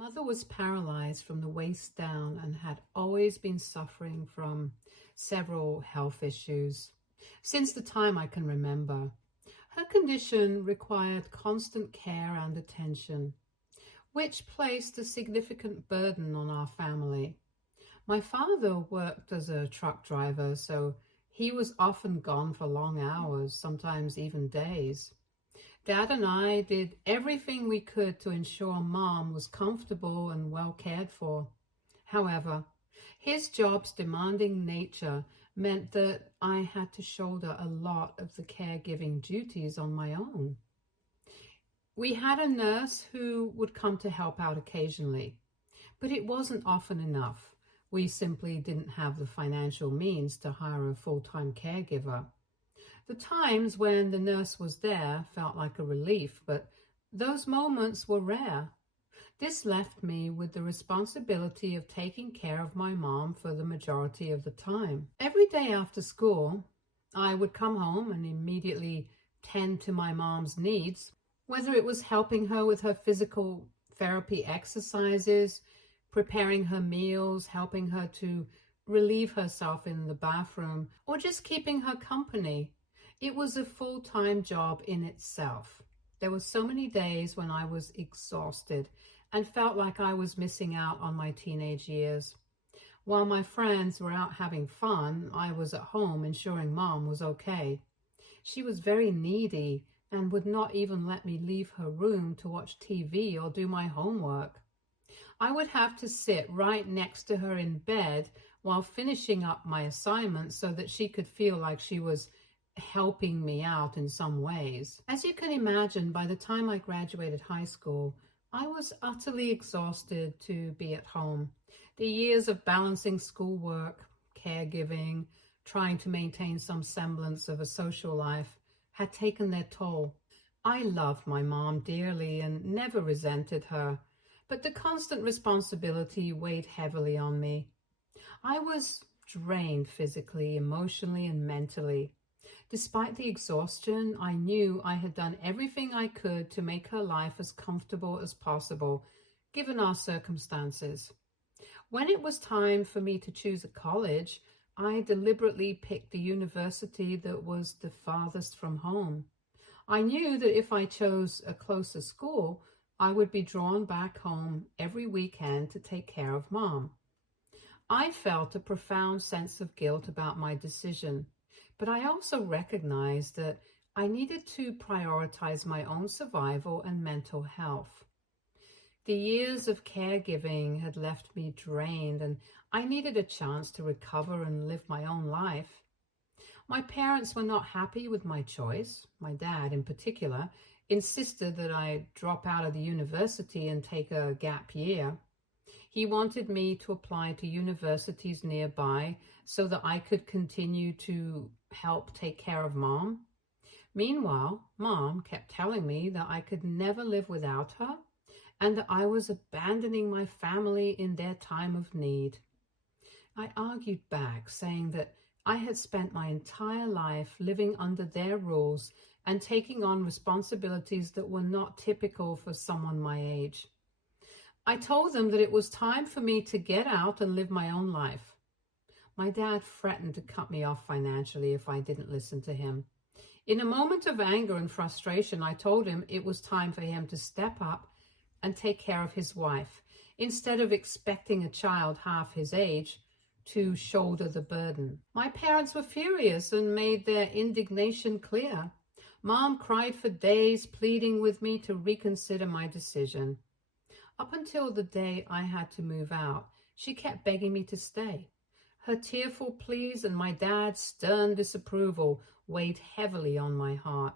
mother was paralyzed from the waist down and had always been suffering from several health issues since the time I can remember. Her condition required constant care and attention, which placed a significant burden on our family. My father worked as a truck driver, so he was often gone for long hours, sometimes even days. Dad and I did everything we could to ensure Mom was comfortable and well cared for. However, his job's demanding nature meant that I had to shoulder a lot of the caregiving duties on my own. We had a nurse who would come to help out occasionally, but it wasn't often enough. We simply didn't have the financial means to hire a full-time caregiver. The times when the nurse was there felt like a relief, but those moments were rare. This left me with the responsibility of taking care of my mom for the majority of the time. Every day after school, I would come home and immediately tend to my mom's needs, whether it was helping her with her physical therapy exercises, preparing her meals, helping her to relieve herself in the bathroom, or just keeping her company. It was a full-time job in itself. There were so many days when I was exhausted and felt like I was missing out on my teenage years. While my friends were out having fun, I was at home ensuring Mom was okay. She was very needy and would not even let me leave her room to watch TV or do my homework. I would have to sit right next to her in bed while finishing up my assignments so that she could feel like she was helping me out in some ways. As you can imagine, by the time I graduated high school, I was utterly exhausted to be at home. The years of balancing schoolwork, caregiving, trying to maintain some semblance of a social life had taken their toll. I loved my mom dearly and never resented her, but the constant responsibility weighed heavily on me. I was drained physically, emotionally, and mentally. Despite the exhaustion, I knew I had done everything I could to make her life as comfortable as possible, given our circumstances. When it was time for me to choose a college, I deliberately picked the university that was the farthest from home. I knew that if I chose a closer school, I would be drawn back home every weekend to take care of Mom. I felt a profound sense of guilt about my decision, but I also recognized that I needed to prioritize my own survival and mental health. The years of caregiving had left me drained, and I needed a chance to recover and live my own life. My parents were not happy with my choice. My dad, in particular, insisted that I drop out of the university and take a gap year. He wanted me to apply to universities nearby so that I could continue to help take care of Mom. Meanwhile, Mom kept telling me that I could never live without her and that I was abandoning my family in their time of need. I argued back, saying that I had spent my entire life living under their rules and taking on responsibilities that were not typical for someone my age. I told them that it was time for me to get out and live my own life. My dad threatened to cut me off financially if I didn't listen to him. In a moment of anger and frustration, I told him it was time for him to step up and take care of his wife, instead of expecting a child half his age to shoulder the burden. My parents were furious and made their indignation clear. Mom cried for days, pleading with me to reconsider my decision. Up until the day I had to move out, she kept begging me to stay. Her tearful pleas and my dad's stern disapproval weighed heavily on my heart.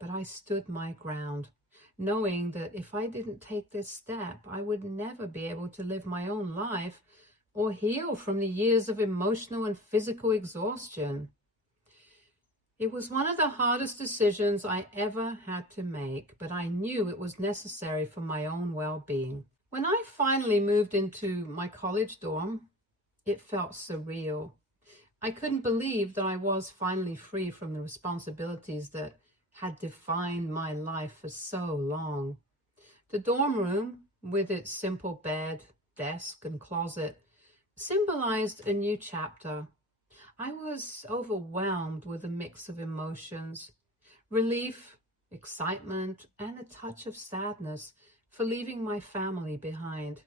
But I stood my ground, knowing that if I didn't take this step, I would never be able to live my own life or heal from the years of emotional and physical exhaustion. It was one of the hardest decisions I ever had to make, but I knew it was necessary for my own well-being. When I finally moved into my college dorm, it felt surreal. I couldn't believe that I was finally free from the responsibilities that had defined my life for so long. The dorm room with its simple bed, desk, and closet, symbolized a new chapter. I was overwhelmed with a mix of emotions: relief, excitement, and a touch of sadness for leaving my family behind.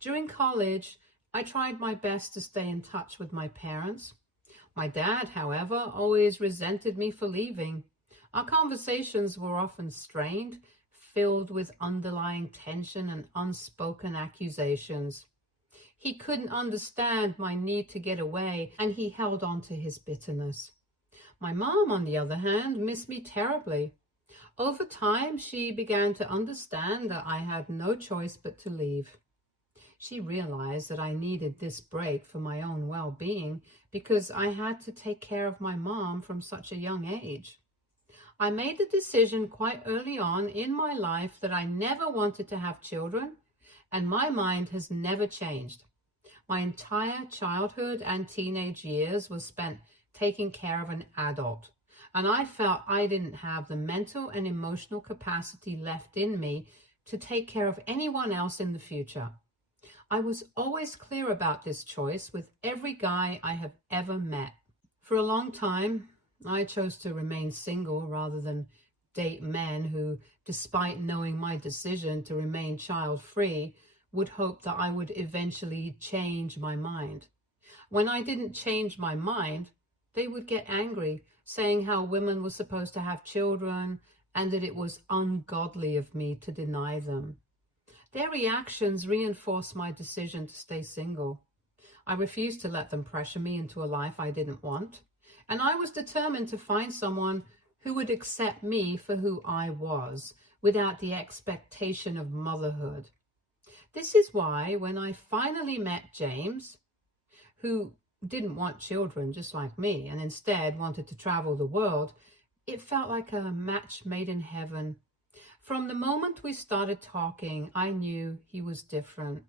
During college, I tried my best to stay in touch with my parents. My dad, however, always resented me for leaving. Our conversations were often strained, filled with underlying tension and unspoken accusations. He couldn't understand my need to get away, and he held on to his bitterness. My mom, on the other hand, missed me terribly. Over time, she began to understand that I had no choice but to leave. She realized that I needed this break for my own well-being because I had to take care of my mom from such a young age. I made the decision quite early on in my life that I never wanted to have children, and my mind has never changed. My entire childhood and teenage years was spent taking care of an adult, and I felt I didn't have the mental and emotional capacity left in me to take care of anyone else in the future. I was always clear about this choice with every guy I have ever met. For a long time, I chose to remain single rather than date men who, despite knowing my decision to remain child-free, would hope that I would eventually change my mind. When I didn't change my mind, they would get angry, saying how women were supposed to have children and that it was ungodly of me to deny them. Their reactions reinforced my decision to stay single. I refused to let them pressure me into a life I didn't want, and I was determined to find someone who would accept me for who I was, without the expectation of motherhood. This is why, when I finally met James, who didn't want children just like me and instead wanted to travel the world, it felt like a match made in heaven. From the moment we started talking, I knew he was different.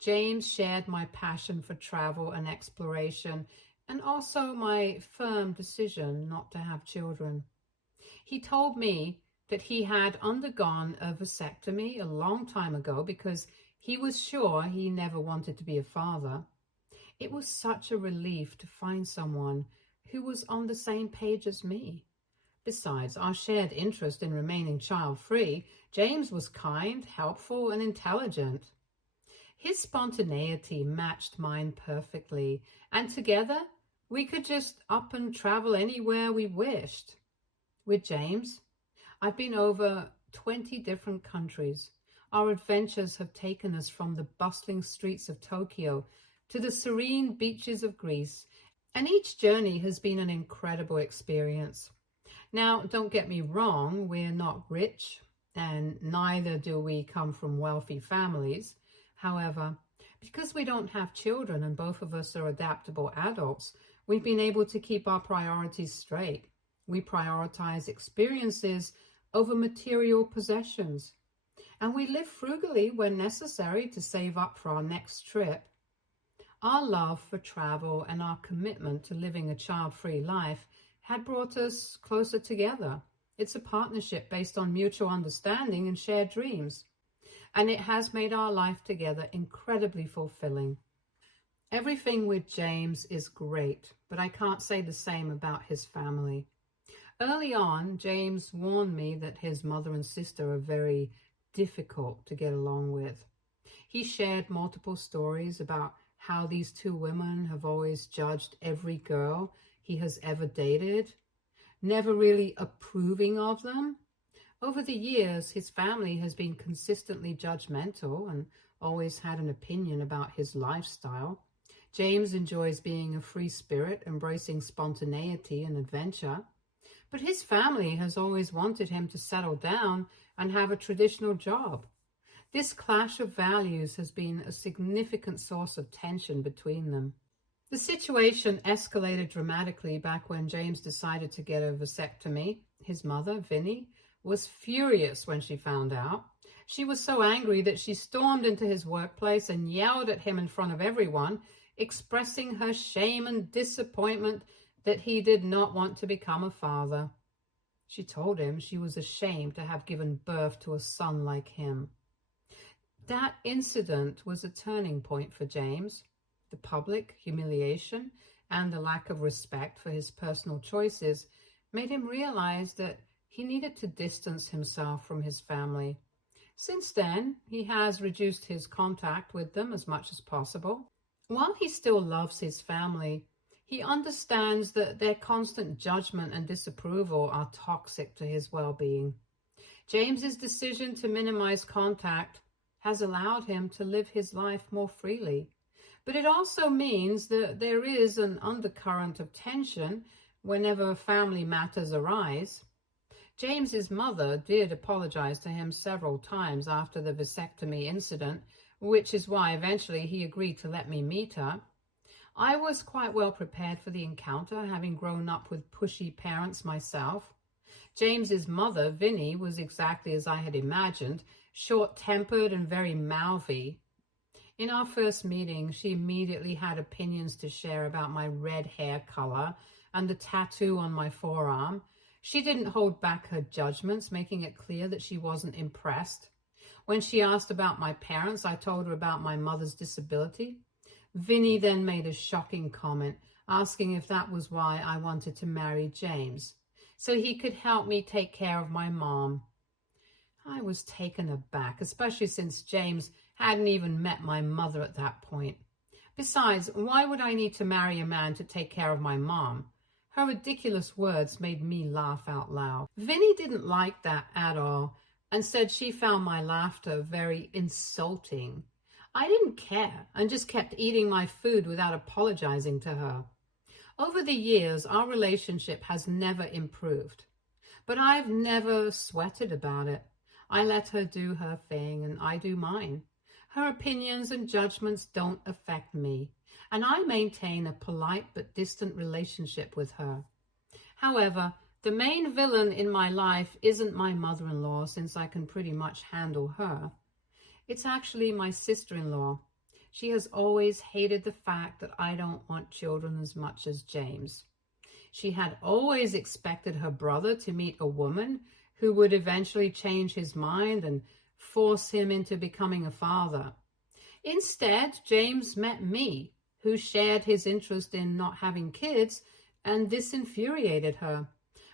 James shared my passion for travel and exploration, and also my firm decision not to have children. He told me that he had undergone a vasectomy a long time ago because he was sure he never wanted to be a father. It was such a relief to find someone who was on the same page as me. Besides our shared interest in remaining child-free, James was kind, helpful, and intelligent. His spontaneity matched mine perfectly, and together we could just up and travel anywhere we wished. With James, I've been over 20 different countries. Our adventures have taken us from the bustling streets of Tokyo to the serene beaches of Greece, and each journey has been an incredible experience. Now, don't get me wrong, we're not rich, and neither do we come from wealthy families. However, because we don't have children and both of us are adaptable adults, we've been able to keep our priorities straight. We prioritize experiences over material possessions, and we live frugally when necessary to save up for our next trip. Our love for travel and our commitment to living a child-free life had brought us closer together. It's a partnership based on mutual understanding and shared dreams, and it has made our life together incredibly fulfilling. Everything with James is great, but I can't say the same about his family. Early on, James warned me that his mother and sister are very difficult to get along with. He shared multiple stories about how these two women have always judged every girl he has ever dated, never really approving of them. Over the years, his family has been consistently judgmental and always had an opinion about his lifestyle. James enjoys being a free spirit, embracing spontaneity and adventure. But his family has always wanted him to settle down and have a traditional job. This clash of values has been a significant source of tension between them. The situation escalated dramatically back when James decided to get a vasectomy. His mother, Vinnie, was furious when she found out. She was so angry that she stormed into his workplace and yelled at him in front of everyone, expressing her shame and disappointment that he did not want to become a father. She told him she was ashamed to have given birth to a son like him. That incident was a turning point for James. The public humiliation and the lack of respect for his personal choices made him realize that he needed to distance himself from his family. Since then, he has reduced his contact with them as much as possible. While he still loves his family, he understands that their constant judgment and disapproval are toxic to his well-being. James's decision to minimize contact has allowed him to live his life more freely. But it also means that there is an undercurrent of tension whenever family matters arise. James's mother did apologize to him several times after the vasectomy incident, which is why eventually he agreed to let me meet her. I was quite well prepared for the encounter, having grown up with pushy parents myself. James's mother, Vinnie, was exactly as I had imagined, short-tempered and very mouthy. In our first meeting, she immediately had opinions to share about my red hair color and the tattoo on my forearm. She didn't hold back her judgments, making it clear that she wasn't impressed. When she asked about my parents, I told her about my mother's disability. Vinnie then made a shocking comment, asking if that was why I wanted to marry James, so he could help me take care of my mom. I was taken aback, especially since James hadn't even met my mother at that point. Besides, why would I need to marry a man to take care of my mom? Her ridiculous words made me laugh out loud. Vinnie didn't like that at all and said she found my laughter very insulting. I didn't care and just kept eating my food without apologizing to her. Over the years, our relationship has never improved, but I've never sweated about it. I let her do her thing and I do mine. Her opinions and judgments don't affect me, and I maintain a polite but distant relationship with her. However, the main villain in my life isn't my mother-in-law, since I can pretty much handle her. It's actually my sister-in-law. She has always hated the fact that I don't want children as much as James. She had always expected her brother to meet a woman who would eventually change his mind and force him into becoming a father. Instead, James met me, who shared his interest in not having kids, and this infuriated her.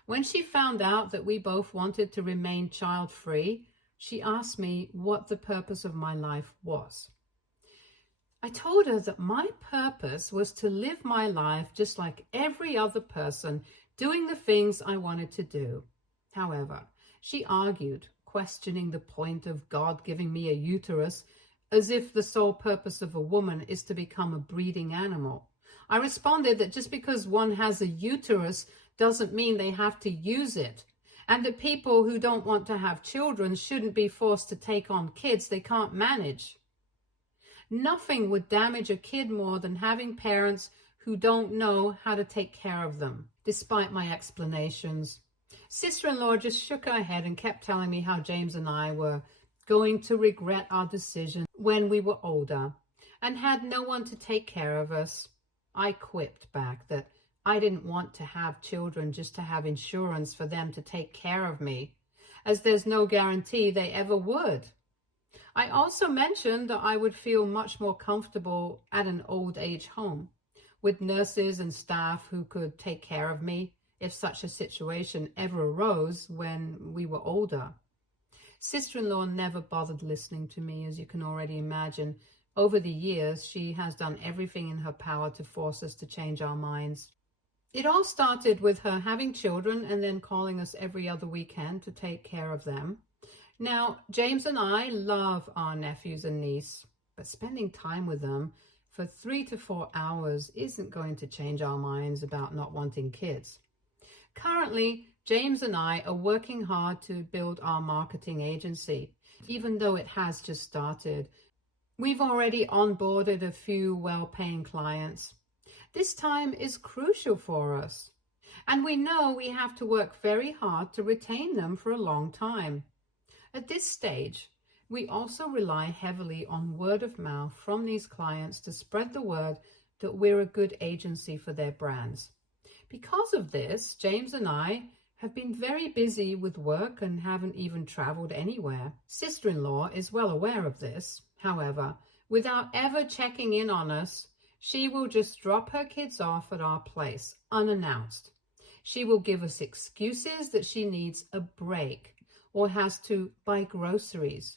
When she found out that we both wanted to remain child-free, she asked me what the purpose of my life was. I told her that my purpose was to live my life just like every other person, doing the things I wanted to do. However, she argued, questioning the point of God giving me a uterus, as if the sole purpose of a woman is to become a breeding animal. I responded that just because one has a uterus doesn't mean they have to use it, and that people who don't want to have children shouldn't be forced to take on kids they can't manage. Nothing would damage a kid more than having parents who don't know how to take care of them, despite my explanations. Sister-in-law just shook her head and kept telling me how James and I were going to regret our decision when we were older and had no one to take care of us. I quipped back that I didn't want to have children just to have insurance for them to take care of me, as there's no guarantee they ever would. I also mentioned that I would feel much more comfortable at an old age home with nurses and staff who could take care of me if such a situation ever arose when we were older. Sister-in-law never bothered listening to me, as you can already imagine. Over the years, she has done everything in her power to force us to change our minds. It all started with her having children and then calling us every other weekend to take care of them. Now, James and I love our nephews and niece, but spending time with them for 3 to 4 hours isn't going to change our minds about not wanting kids. Currently, James and I are working hard to build our marketing agency, even though it has just started. We've already onboarded a few well-paying clients. This time is crucial for us, and we know we have to work very hard to retain them for a long time. At this stage, we also rely heavily on word of mouth from these clients to spread the word that we're a good agency for their brands. Because of this, James and I have been very busy with work and haven't even traveled anywhere. Sister-in-law is well aware of this. However, without ever checking in on us, she will just drop her kids off at our place, unannounced. She will give us excuses that she needs a break or has to buy groceries,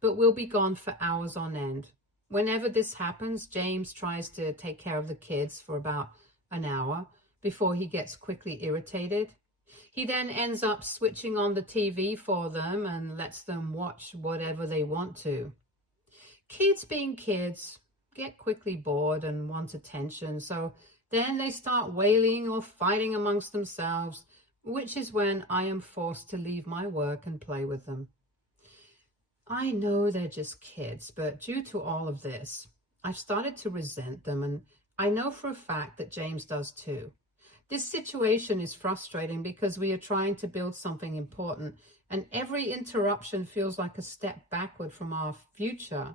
but will be gone for hours on end. Whenever this happens, James tries to take care of the kids for about an hour before he gets quickly irritated. He then ends up switching on the TV for them and lets them watch whatever they want to. Kids being kids get quickly bored and want attention, so then they start wailing or fighting amongst themselves, which is when I am forced to leave my work and play with them. I know they're just kids, but due to all of this, I've started to resent them, and I know for a fact that James does too. This situation is frustrating because we are trying to build something important, and every interruption feels like a step backward from our future.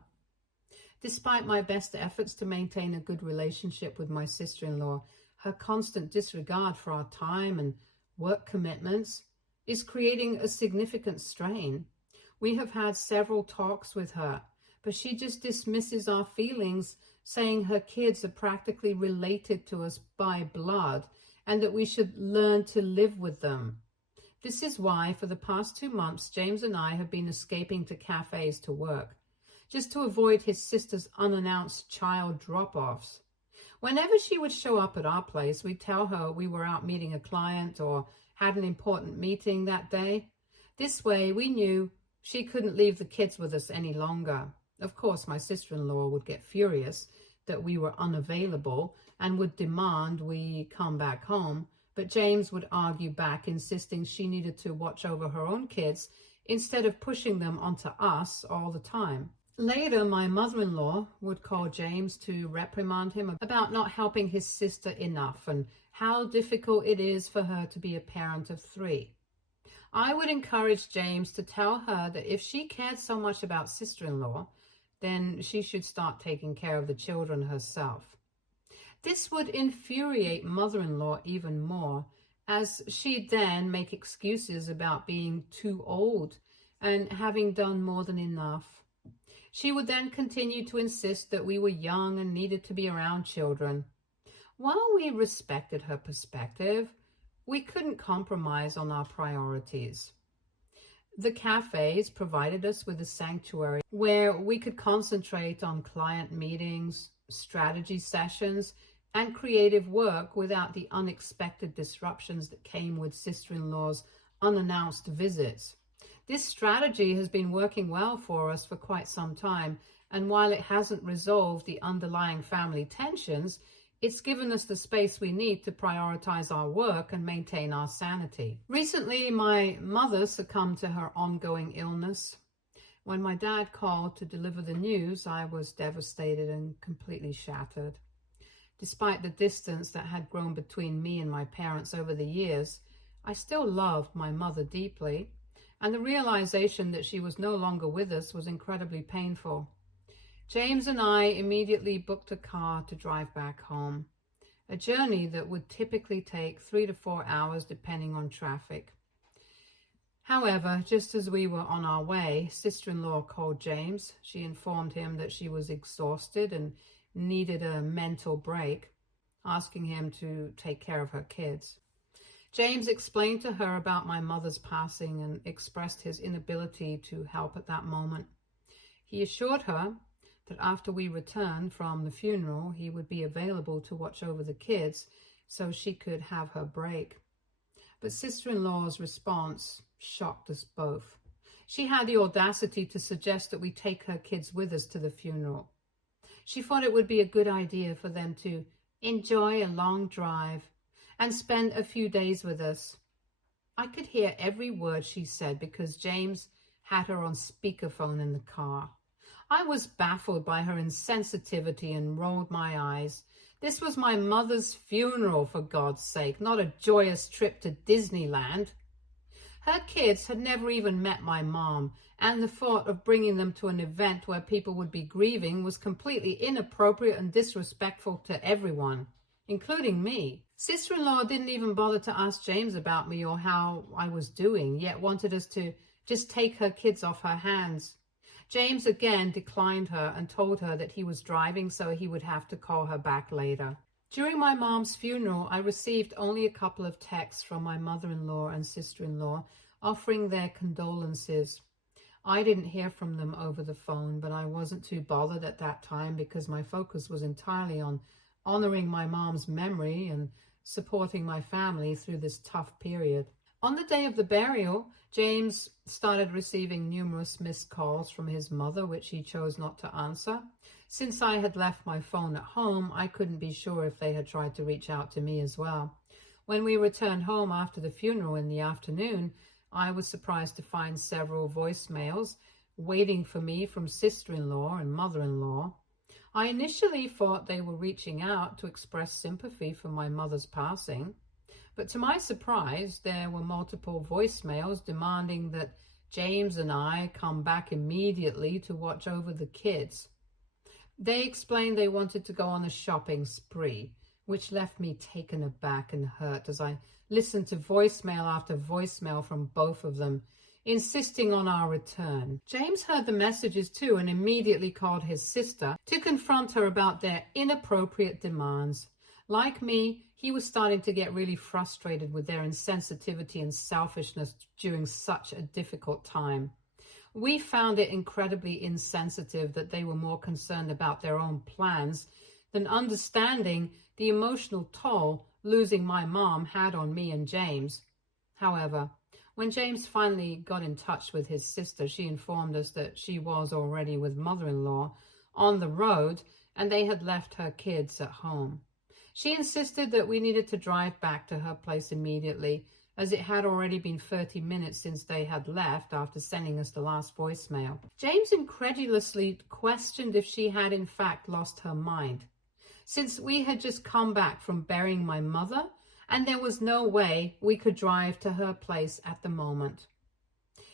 Despite my best efforts to maintain a good relationship with my sister-in-law, her constant disregard for our time and work commitments is creating a significant strain. We have had several talks with her, but she just dismisses our feelings, saying her kids are practically related to us by blood and that we should learn to live with them. This is why for the past 2 months, James and I have been escaping to cafes to work, just to avoid his sister's unannounced child drop-offs. Whenever she would show up at our place, we'd tell her we were out meeting a client or had an important meeting that day. This way, we knew she couldn't leave the kids with us any longer. Of course, my sister-in-law would get furious that we were unavailable and would demand we come back home, but James would argue back, insisting she needed to watch over her own kids instead of pushing them onto us all the time. Later, my mother-in-law would call James to reprimand him about not helping his sister enough and how difficult it is for her to be a parent of 3. I would encourage James to tell her that if she cared so much about sister-in-law, then she should start taking care of the children herself. This would infuriate mother-in-law even more, as she'd then make excuses about being too old and having done more than enough. She would then continue to insist that we were young and needed to be around children. While we respected her perspective, we couldn't compromise on our priorities. The cafes provided us with a sanctuary where we could concentrate on client meetings, strategy sessions, and creative work without the unexpected disruptions that came with sister-in-law's unannounced visits. This strategy has been working well for us for quite some time, and while it hasn't resolved the underlying family tensions, it's given us the space we need to prioritize our work and maintain our sanity. Recently, my mother succumbed to her ongoing illness. When my dad called to deliver the news, I was devastated and completely shattered. Despite the distance that had grown between me and my parents over the years, I still loved my mother deeply, and the realization that she was no longer with us was incredibly painful. James and I immediately booked a car to drive back home, a journey that would typically take 3 to 4 hours depending on traffic. However, just as we were on our way, sister-in-law called James. She informed him that she was exhausted and needed a mental break, asking him to take care of her kids. James explained to her about my mother's passing and expressed his inability to help at that moment. He assured her that after we returned from the funeral, he would be available to watch over the kids so she could have her break. But sister-in-law's response shocked us both. She had the audacity to suggest that we take her kids with us to the funeral. She thought it would be a good idea for them to enjoy a long drive and spend a few days with us. I could hear every word she said because James had her on speakerphone in the car. I was baffled by her insensitivity and rolled my eyes. This was my mother's funeral, for God's sake, not a joyous trip to Disneyland. Her kids had never even met my mom, and the thought of bringing them to an event where people would be grieving was completely inappropriate and disrespectful to everyone, including me. Sister-in-law didn't even bother to ask James about me or how I was doing, yet wanted us to just take her kids off her hands. James again declined her and told her that he was driving, so he would have to call her back later. During my mom's funeral, I received only a couple of texts from my mother-in-law and sister-in-law offering their condolences. I didn't hear from them over the phone, but I wasn't too bothered at that time because my focus was entirely on honoring my mom's memory and supporting my family through this tough period. On the day of the burial, James started receiving numerous missed calls from his mother, which he chose not to answer. Since I had left my phone at home, I couldn't be sure if they had tried to reach out to me as well. When we returned home after the funeral in the afternoon, I was surprised to find several voicemails waiting for me from sister-in-law and mother-in-law. I initially thought they were reaching out to express sympathy for my mother's passing, but to my surprise, there were multiple voicemails demanding that James and I come back immediately to watch over the kids. They explained they wanted to go on a shopping spree, which left me taken aback and hurt as I listened to voicemail after voicemail from both of them, insisting on our return. James heard the messages too and immediately called his sister to confront her about their inappropriate demands. Like me, he was starting to get really frustrated with their insensitivity and selfishness during such a difficult time. We found it incredibly insensitive that they were more concerned about their own plans than understanding the emotional toll losing my mom had on me and James. However, when James finally got in touch with his sister, she informed us that she was already with mother-in-law on the road and they had left her kids at home. She insisted that we needed to drive back to her place immediately, as it had already been 30 minutes since they had left after sending us the last voicemail. James incredulously questioned if she had in fact lost her mind, since we had just come back from burying my mother and there was no way we could drive to her place at the moment.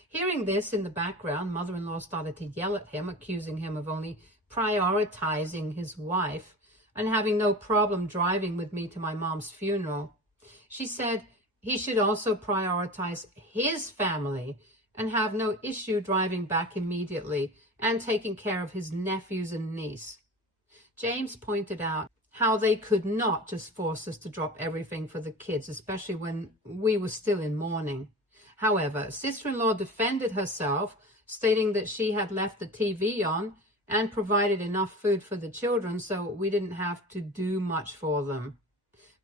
Hearing this in the background, mother-in-law started to yell at him, accusing him of only prioritizing his wife and having no problem driving with me to my mom's funeral. She said he should also prioritize his family and have no issue driving back immediately and taking care of his nephews and niece. James pointed out how they could not just force us to drop everything for the kids, especially when we were still in mourning. However, sister-in-law defended herself, stating that she had left the TV on and provided enough food for the children, so we didn't have to do much for them.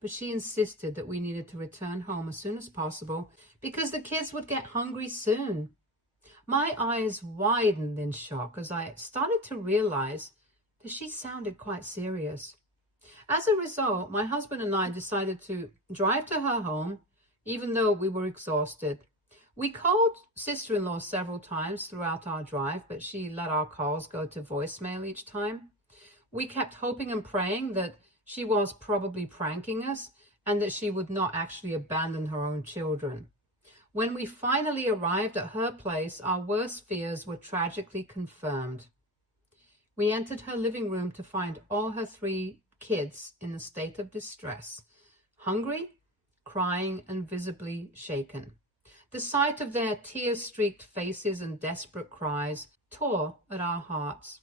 But she insisted that we needed to return home as soon as possible because the kids would get hungry soon. My eyes widened in shock as I started to realize that she sounded quite serious. As a result, my husband and I decided to drive to her home, even though we were exhausted. We called sister-in-law several times throughout our drive, but she let our calls go to voicemail each time. We kept hoping and praying that she was probably pranking us and that she would not actually abandon her own children. When we finally arrived at her place, our worst fears were tragically confirmed. We entered her living room to find all her 3 kids in a state of distress, hungry, crying, and visibly shaken. The sight of their tear-streaked faces and desperate cries tore at our hearts.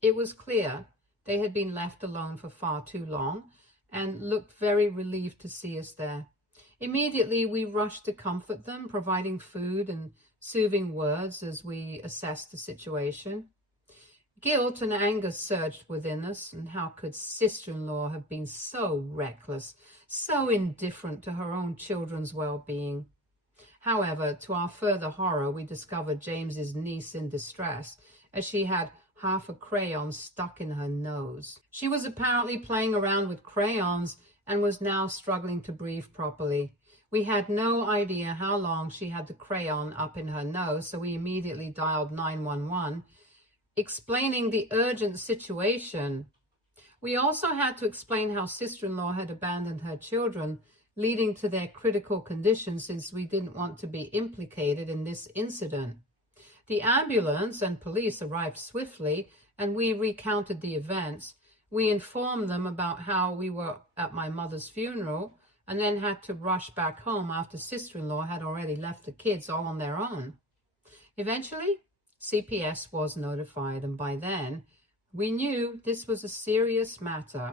It was clear they had been left alone for far too long and looked very relieved to see us there. Immediately, we rushed to comfort them, providing food and soothing words as we assessed the situation. Guilt and anger surged within us, and how could sister-in-law have been so reckless, so indifferent to her own children's well-being? However, to our further horror, we discovered James's niece in distress, as she had half a crayon stuck in her nose. She was apparently playing around with crayons and was now struggling to breathe properly. We had no idea how long she had the crayon up in her nose, so we immediately dialed 911, explaining the urgent situation. We also had to explain how sister-in-law had abandoned her children, leading to their critical condition, since we didn't want to be implicated in this incident. The ambulance and police arrived swiftly, and we recounted the events. We informed them about how we were at my mother's funeral and then had to rush back home after sister-in-law had already left the kids all on their own. Eventually, CPS was notified, and by then, we knew this was a serious matter.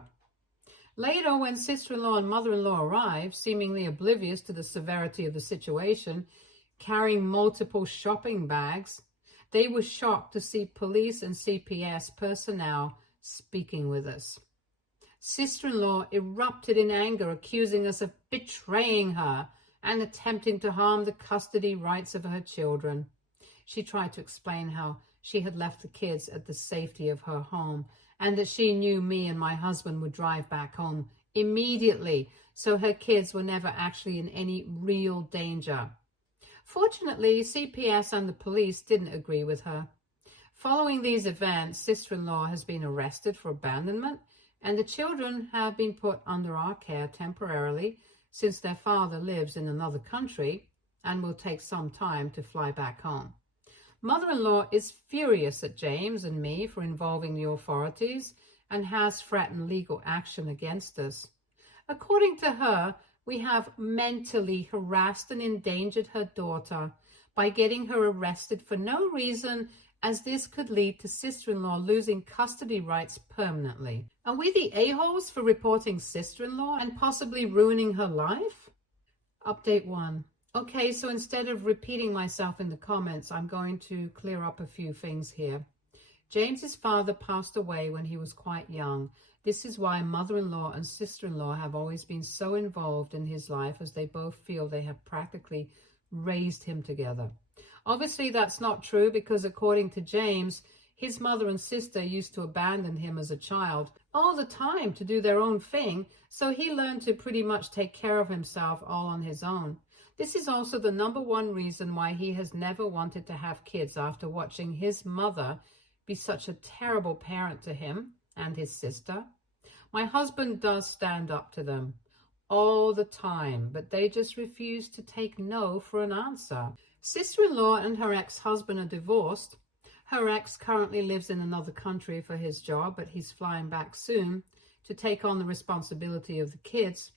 Later, when sister-in-law and mother-in-law arrived, seemingly oblivious to the severity of the situation, carrying multiple shopping bags, they were shocked to see police and CPS personnel speaking with us. Sister-in-law erupted in anger, accusing us of betraying her and attempting to harm the custody rights of her children. She tried to explain how she had left the kids at the safety of her home and that she knew me and my husband would drive back home immediately, so her kids were never actually in any real danger. Fortunately, CPS and the police didn't agree with her. Following these events, sister-in-law has been arrested for abandonment, and the children have been put under our care temporarily since their father lives in another country and will take some time to fly back home. Mother-in-law is furious at James and me for involving the authorities and has threatened legal action against us. According to her, we have mentally harassed and endangered her daughter by getting her arrested for no reason, as this could lead to sister-in-law losing custody rights permanently. Are we the a-holes for reporting sister-in-law and possibly ruining her life? Update 1. Okay, so instead of repeating myself in the comments, I'm going to clear up a few things here. James's father passed away when he was quite young. This is why mother-in-law and sister-in-law have always been so involved in his life, as they both feel they have practically raised him together. Obviously, that's not true, because according to James, his mother and sister used to abandon him as a child all the time to do their own thing, so he learned to pretty much take care of himself all on his own. This is also the #1 reason why he has never wanted to have kids after watching his mother be such a terrible parent to him and his sister. My husband does stand up to them all the time, but they just refuse to take no for an answer. Sister-in-law and her ex-husband are divorced. Her ex currently lives in another country for his job, but he's flying back soon to take on the responsibility of the kids.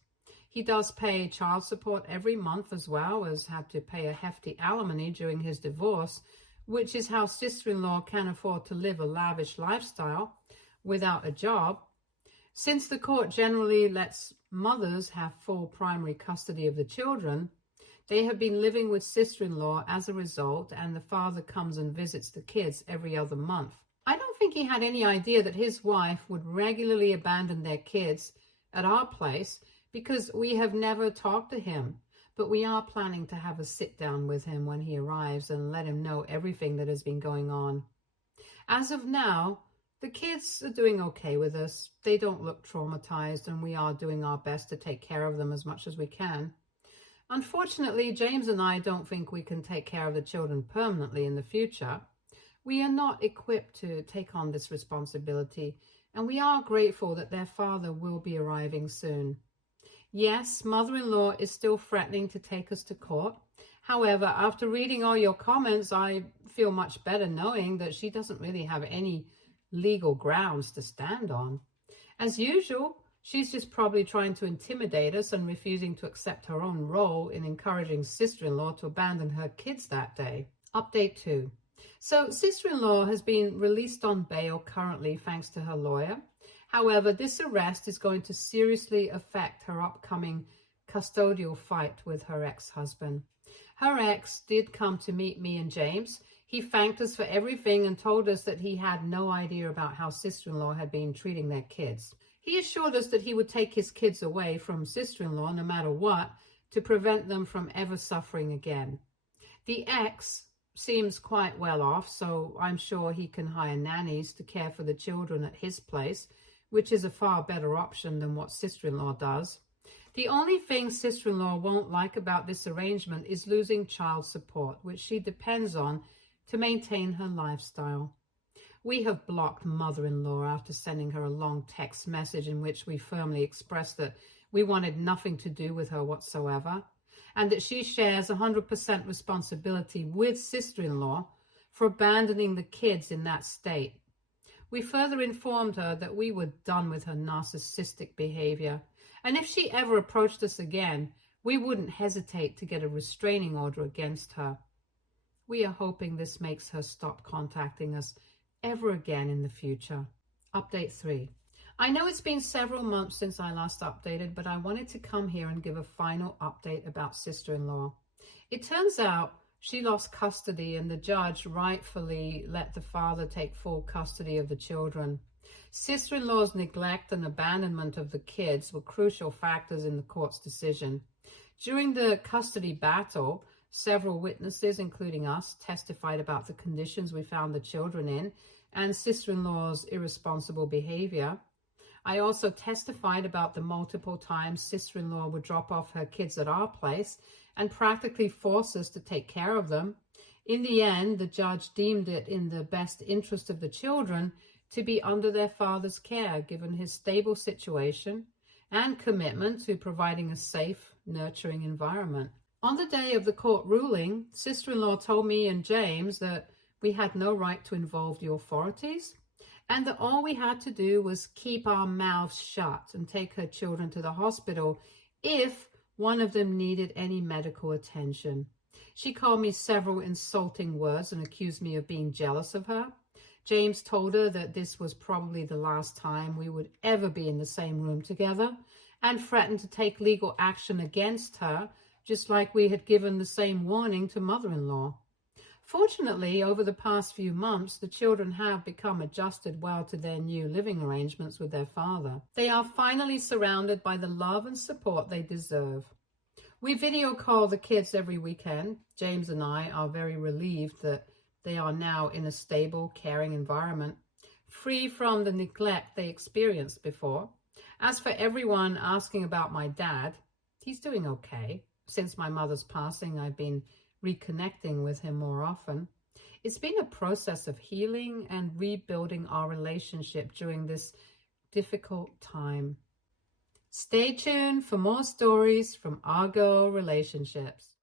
He does pay child support every month, as well as had to pay a hefty alimony during his divorce, which is how sister-in-law can afford to live a lavish lifestyle without a job. Since the court generally lets mothers have full primary custody of the children, they have been living with sister-in-law as a result, and the father comes and visits the kids every other month. I don't think he had any idea that his wife would regularly abandon their kids at our place, because we have never talked to him, but we are planning to have a sit down with him when he arrives and let him know everything that has been going on. As of now, the kids are doing okay with us. They don't look traumatized, and we are doing our best to take care of them as much as we can. Unfortunately, James and I don't think we can take care of the children permanently in the future. We are not equipped to take on this responsibility, and we are grateful that their father will be arriving soon. Yes, mother-in-law is still threatening to take us to court. However, after reading all your comments, I feel much better knowing that she doesn't really have any legal grounds to stand on. As usual, she's just probably trying to intimidate us and refusing to accept her own role in encouraging sister-in-law to abandon her kids that day. Update 2. So sister-in-law has been released on bail currently thanks to her lawyer. However, this arrest is going to seriously affect her upcoming custodial fight with her ex-husband. Her ex did come to meet me and James. He thanked us for everything and told us that he had no idea about how sister-in-law had been treating their kids. He assured us that he would take his kids away from sister-in-law no matter what, to prevent them from ever suffering again. The ex seems quite well off, so I'm sure he can hire nannies to care for the children at his place, which is a far better option than what sister-in-law does. The only thing sister-in-law won't like about this arrangement is losing child support, which she depends on to maintain her lifestyle. We have blocked mother-in-law after sending her a long text message in which we firmly expressed that we wanted nothing to do with her whatsoever, and that she shares 100% responsibility with sister-in-law for abandoning the kids in that state. We further informed her that we were done with her narcissistic behavior, and if she ever approached us again, we wouldn't hesitate to get a restraining order against her. We are hoping this makes her stop contacting us ever again in the future. Update 3. I know it's been several months since I last updated, but I wanted to come here and give a final update about sister-in-law. It turns out she lost custody and the judge rightfully let the father take full custody of the children. Sister-in-law's neglect and abandonment of the kids were crucial factors in the court's decision. During the custody battle, several witnesses, including us, testified about the conditions we found the children in and sister-in-law's irresponsible behavior. I also testified about the multiple times sister-in-law would drop off her kids at our place and practically force us to take care of them. In the end, the judge deemed it in the best interest of the children to be under their father's care, given his stable situation and commitment to providing a safe, nurturing environment. On the day of the court ruling, sister-in-law told me and James that we had no right to involve the authorities, and that all we had to do was keep our mouths shut and take her children to the hospital if one of them needed any medical attention. She called me several insulting words and accused me of being jealous of her. James told her that this was probably the last time we would ever be in the same room together, and threatened to take legal action against her, just like we had given the same warning to mother-in-law. Fortunately, over the past few months, the children have become adjusted well to their new living arrangements with their father. They are finally surrounded by the love and support they deserve. We video call the kids every weekend. James and I are very relieved that they are now in a stable, caring environment, free from the neglect they experienced before. As for everyone asking about my dad, he's doing okay. Since my mother's passing, I've been reconnecting with him more often. It's been a process of healing and rebuilding our relationship during this difficult time. Stay tuned for more stories from our girl relationships.